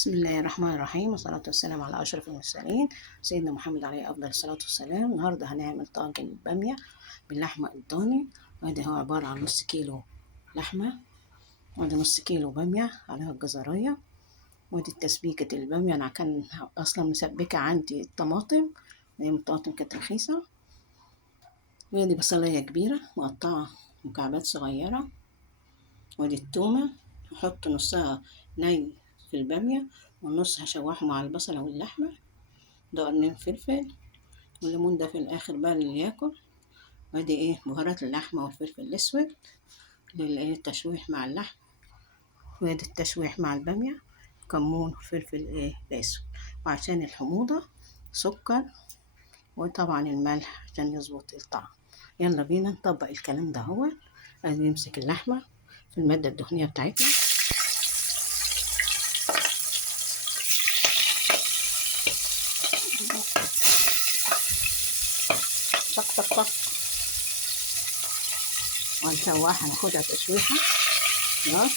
بسم الله الرحمن الرحيم، والصلاة والسلام على أشرف المرسلين سيدنا محمد عليه أفضل الصلاة والسلام. النهاردة هنعمل طاجن بامية باللحمة الضاني، وده هو عبارة عن نص كيلو لحمة، وده نص كيلو بامية عليها الجزرية، ودي تسبيكة البامية. أنا كان أصلا مسبكة عندي الطماطم، وهي الطماطم كانت رخيصة، ودي بصلاية كبيرة مقطعة مكعبات صغيرة، ودي التومة هحط نصها ني في البامية، والنص هشوحه مع البصلة واللحمة. ده قرنين فلفل، والليمون ده في الآخر بقى اللي ياكل. وادي بهارات اللحمة والفلفل الأسود التشويح مع اللحم، وادي التشويح مع البامية، كمون وفلفل الأسود، وعشان الحموضة سكر، وطبعا الملح عشان يظبط الطعم. يلا بينا نطبق الكلام ده. هو نمسك اللحمة في المادة الدهنية بتاعتنا، طق طق طق، ونشوحها ناخدها تشويحة. خلاص،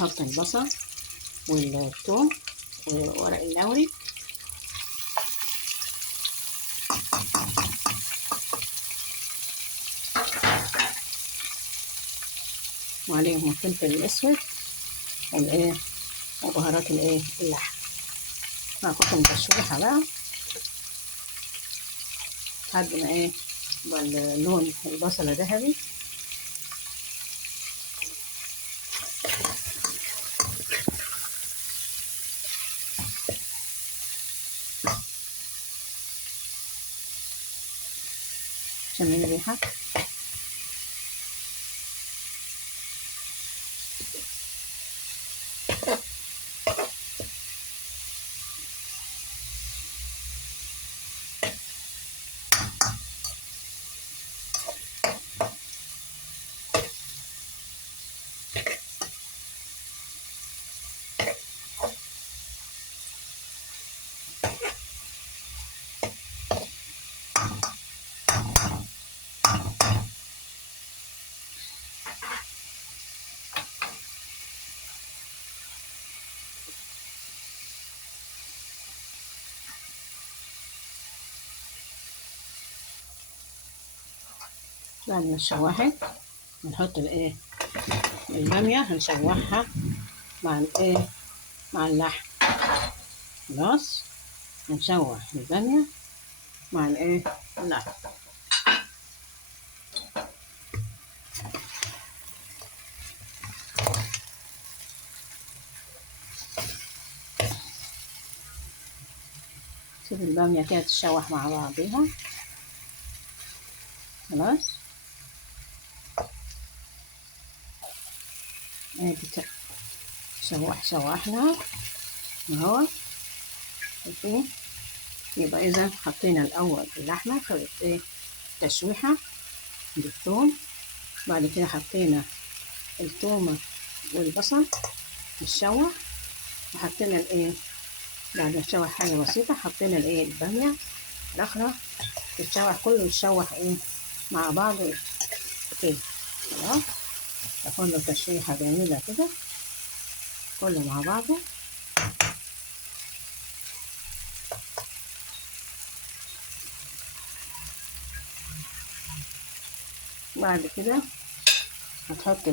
نحط البصل والثوم وورق اللوري، وعليهم الفلفل الأسود وبهارات اللحم. هاخدهم تشويحة بقى لحد ما يبقى لون البصلة ذهبي. شمين الريحة. بعد ما اتشوحت نحط البامية، هنشوحها مع مع اللحم. خلاص، هنشوح البامية مع اللحم. سيب البامية كده تتشوح مع بعضيها. خلاص، ادي شوحنا اهو. شايفين؟ يبقى اذا حطينا الاول اللحمة في تشويحة بالثوم، بعد كده حطينا الثومة والبصل نشوح، وحطينا بعد ما نشوح حاجة بسيطة حطينا البامية الأخرى تتشوح، كله يتشوح مع بعض كده. خلاص، تاخد له تشويحة جميلة كده كله مع بعضه. بعد كده هتحط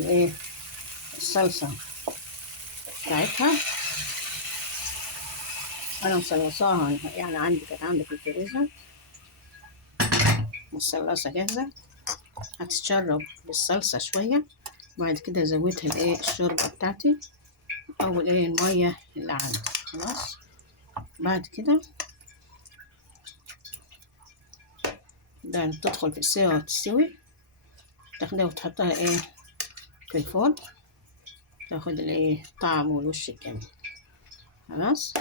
الصلصة بتاعتها. أنا مصلصاها يعني كانت عندي في الفريزر، والصلصة جاهزة. هتتشرب بالصلصة شوية، بعد كده زودها الشوربة بتاعتي أو المية اللي عندي. خلاص، بعد كده ده تدخل في السوا وتستوي، تاخدها وتحطها ايه في الفرن، تاخد الايه طعم والوش الجميل. خلاص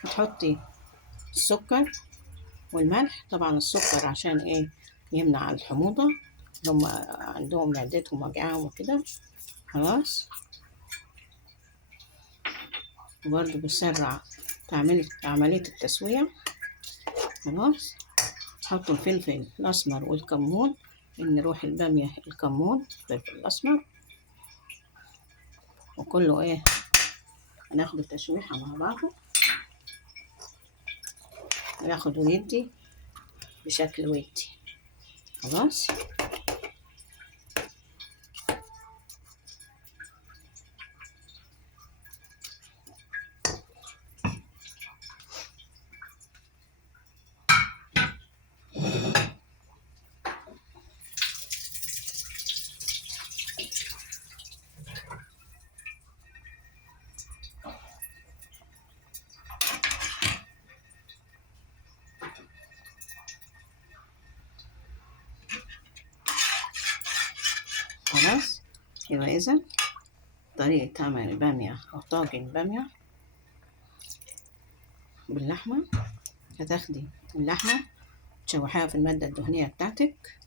هتحطي السكر والملح، طبعا السكر عشان ايه يمنع الحموضة اللي هم عندهم معدتهم وجعهم وكده. خلاص وبرضه بيسرع عملية التسوية. خلاص تحطوا الفلفل الأسمر والكمون، إن روح البامية الكمون الفلفل الأسمر، وكله إيه هناخد تشويحة مع بعضه، وياخد ويدي بشكل ودي. خلاص خلاص يبقى إذا طريقة عمل البامية أو طاجن البامية باللحمة، هتاخدي اللحمة تشوحيها في المادة الدهنية بتاعتك.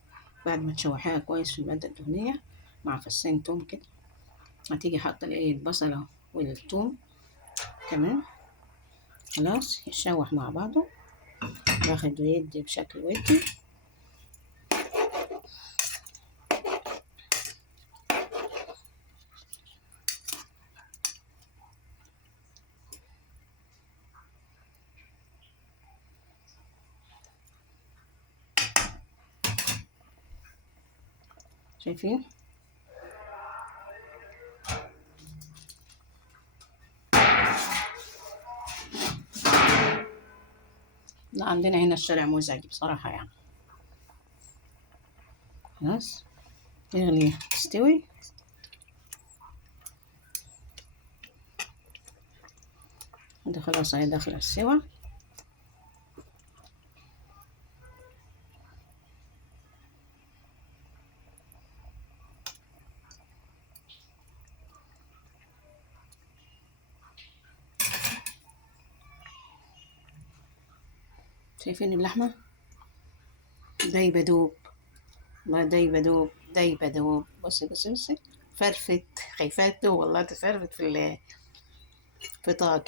بعد ما تشوحيها كويس في المادة الدهنية مع فصين توم كده، هتيجي حاطة الايه البصلة والثوم كمان. خلاص يتشوح مع بعضه، ياخد ويدي بشكل ودي. شايفين؟ لا عندنا هنا الشارع مزعج بصراحة يعني. خلاص تغلي تستوي، ده خلاص هي داخلة السوا. شايفين اللحمة دايبة دوب، ما دايبة دوب دايبة دوب. بصي بصي بصي فرفت، خايفات دوب والله تفرفت في طاجن.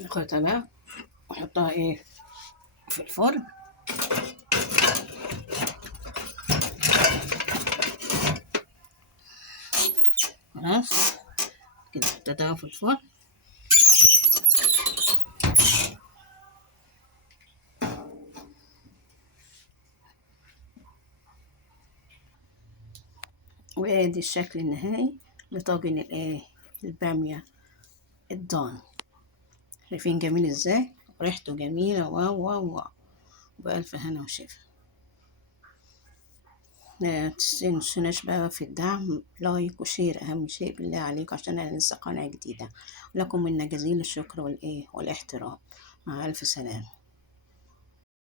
ناخدها بقى ونحطها ايه في الفرن. خلاص كده حطيتها في الفرن. وادي الشكل النهائي لطاجن الايه البامية الضاني. شايفين جميل ازاي، ريحته جميلة. واو واو واو، بألف هنا وشفا. لا تنسوناش بقى في الدعم، لايك وشير أهم شيء بالله عليكم، عشان أنا لسه قناة جديدة. لكم منا جزيل الشكر والإيه والاحترام. مع ألف سلامة.